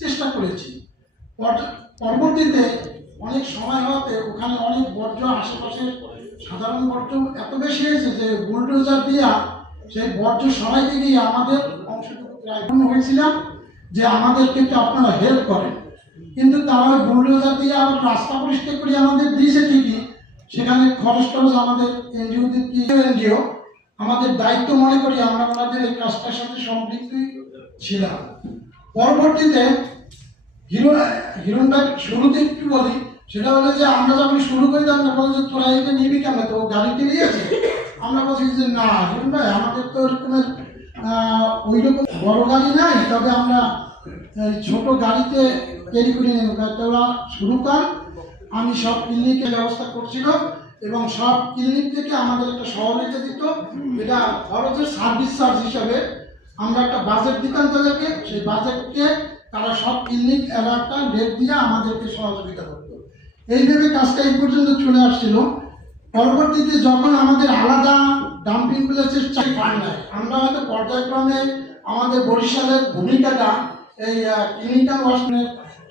চেষ্টা করেছি। পরবর্তীতে অনেক সময় হওয়াতে ওখানে অনেক বর্জ্য আশেপাশে সাধারণ বর্জ্য এত বেশি হয়েছে যে বুলডোজার দিয়া সেই বর্জ্য সবাইকে গিয়ে আমাদের অংশটুকু প্রায় হয়েছিলাম যে আমাদেরকে একটু আপনারা হেল্প করেন, কিন্তু তারা ওই বুলডোজার দিয়ে আবার রাস্তা পরিষ্কার করে আমাদের দিয়েছে ঠিকই, সেখানে খরচ টরচ আমাদের এনজিও আমাদের দায়িত্ব মনে করি আমরা ওনাদের এই কাজটার সাথে সম্পৃক্ত ছিলাম। পরবর্তীতে হিরণটা শুরুতে একটু বলি, সেটা হলো যে আমরা যখন শুরু করি আমরা বলি যে তোরা এটা নিবি কেন, তো গাড়িতে নিয়েছে। আমরা বলছি যে না হিরণ ভাই আমাদের তো ওরকমের ওই রকম বড় গাড়ি নাই, তবে আমরা ছোট গাড়িতে ক্যারি করে নেব। তোরা শুরু কর, আমি সব ক্লিনিকের ব্যবস্থা করছিল এবং সব ক্লিনিক থেকে আমাদের একটা সহযোগিতা দিত। এটা খরচের সার্ভিস চার্জ হিসাবে আমরা একটা বাজেট দিতাম তাদেরকে, সেই বাজেটকে তারা সব ক্লিনিক এলাকা রেট দিয়ে আমাদেরকে সহযোগিতা করতো। এইভাবে কাজটা এই পর্যন্ত চলে আসছিল। পরবর্তীতে যখন আমাদের আলাদা ডাম্পিং প্লেসের চাই ফান্ড নাই, আমরা হয়তো পর্যায়ক্রমে আমাদের বরিশালের ভূমিকাটা এই ক্লিনিক্যাল ওয়াশমের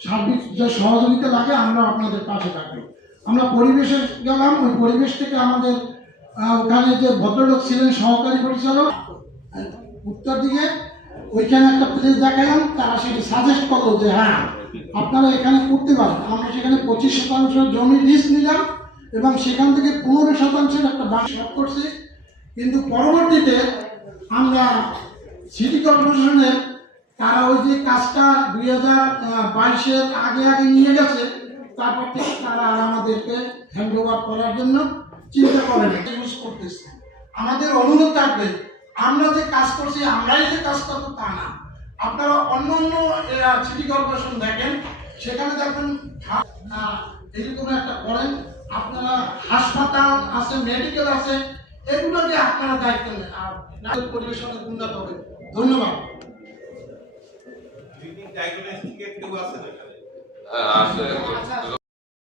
সার্ভিস যে সহযোগিতা লাগে আমরা আপনাদের পাশে থাকবো। আমরা পরিবেশে গেলাম, ওই পরিবেশ থেকে আমাদের ওখানে যে ভদ্রলোক ছিলেন সহকারী পরিচালক উত্তর দিকে, ওইখানে একটা প্লেস দেখালাম, তারা সেটা সাজেস্ট করলো যে হ্যাঁ আপনারা এখানে করতে পারেন। আমরা সেখানে 25% জমি লিজ নিলাম এবং সেখান থেকে 15% একটা বাস করছি। কিন্তু পরবর্তীতে আমরা সিটি কর্পোরেশনের তারা ওই যে কাজটা 2022-এর আগে নিয়ে গেছে, তারপর থেকে তারা আমাদেরকে হ্যান্ড ওভার করার জন্য চিন্তা করেন, ইউজ করতেছে। আমাদের অনুরোধ থাকবে আমরা যে কাজ করছি আমরাই যে কাজ করবো তা না, আপনারা অন্য অন্য সিটি কর্পোরেশন দেখেন, সেখানে দেখবেন এইরকম একটা করেন, আপনারা হাসপাতাল আছে, মেডিকেল আছে, এগুলোকে আপনারা দায়িত্ব নেন আর পরিবেশনের উন্নত হবে। ধন্যবাদ। ডায়াগনস্টিক কেউ আছে?